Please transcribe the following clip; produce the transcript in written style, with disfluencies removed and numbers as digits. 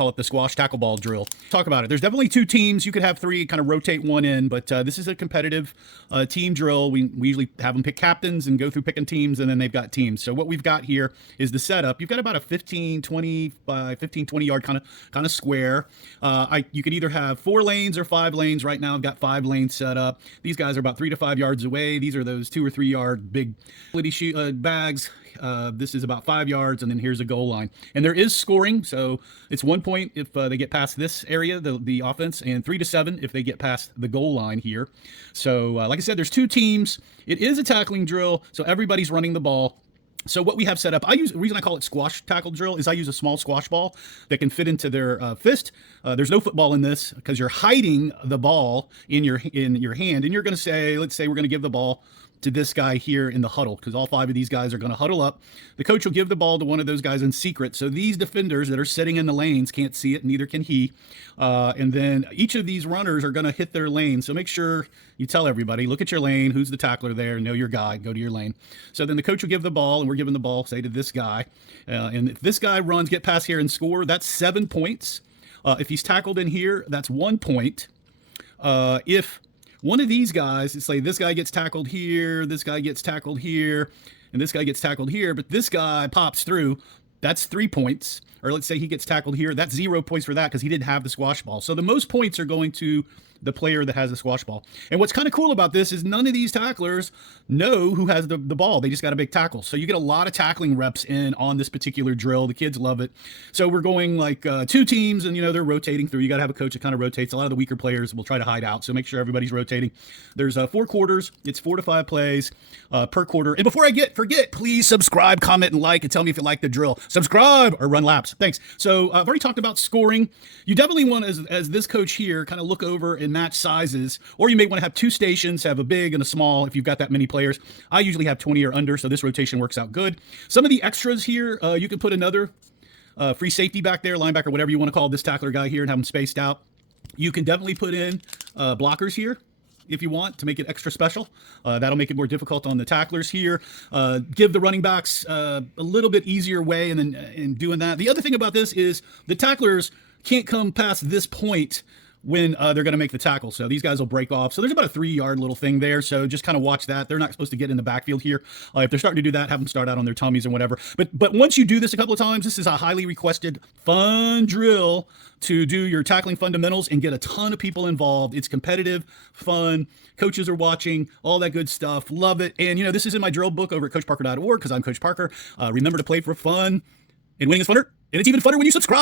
call it the squash tackle ball drill. Talk about it. There's definitely two teams. You could have three, kind of rotate one in, but this is a competitive team drill. We usually have them pick captains and go through picking teams, and then they've got teams. So what we've got here is the setup. You've got about a 15, 20 by 15, 20 yard kind of square. You could either have 4 lanes or 5 lanes. Right now I've got 5 lanes set up. These guys are about 3 to 5 yards away. These are those 2 or 3 yard big bags. This is about 5 yards, and then here's a goal line. And there is scoring, so it's 1 point if they get past this area, the offense, and 3 to 7 if they get past the goal line here. So, like I said, there's 2 teams. It is a tackling drill, so everybody's running the ball. So what we have set up, the reason I call it squash tackle drill is I use a small squash ball that can fit into their fist. There's no football in this because you're hiding the ball in your hand, and you're going to say, let's say we're going to give the ball to this guy here in the huddle, because all 5 of these guys are going to huddle up. The coach will give the ball to one of those guys in secret, so these defenders that are sitting in the lanes can't see it, neither can he. And then each of these runners are going to hit their lane, so make sure you tell everybody, look at your lane, who's the tackler there, know your guy, go to your lane. So then the coach will give the ball, and we're giving the ball, say, to this guy. And if this guy runs, get past here and score, that's 7 points. If he's tackled in here, that's 1 point. If one of these guys, it's like this guy gets tackled here, this guy gets tackled here, and this guy gets tackled here, but this guy pops through, that's 3 points. Or let's say he gets tackled here, that's 0 points for that because he didn't have the squash ball. So the most points are going to the player that has the squash ball. And what's kind of cool about this is none of these tacklers know who has the ball. They just got a big tackle. So you get a lot of tackling reps in on this particular drill. The kids love it. So we're going like 2 teams, and they're rotating through. You got to have a coach that kind of rotates. A lot of the weaker players will try to hide out. So make sure everybody's rotating. There's 4 quarters. It's 4 to 5 plays per quarter. And before I forget, please subscribe, comment, and like, and tell me if you like the drill. Subscribe or run laps. Thanks. So I've already talked about scoring. You definitely want, as this coach here, kind of look over and match sizes, or you may want to have 2 stations, have a big and a small if you've got that many players. I usually have 20 or under, so this rotation works out good. Some of the extras here, you can put another free safety back there, linebacker, whatever you want to call this tackler guy here, and have them spaced out. You can definitely put in blockers here if you want to make it extra special. That'll make it more difficult on the tacklers here. Give the running backs a little bit easier way in doing that. The other thing about this is the tacklers can't come past this point when they're going to make the tackle. So these guys will break off. So there's about a 3-yard little thing there. So just kind of watch that. They're not supposed to get in the backfield here. If they're starting to do that, have them start out on their tummies or whatever. But once you do this a couple of times, this is a highly requested, fun drill to do your tackling fundamentals and get a ton of people involved. It's competitive, fun. Coaches are watching, all that good stuff. Love it. And, this is in my drill book over at coachparker.org because I'm Coach Parker. Remember to play for fun, and winning is funner. And it's even funner when you subscribe.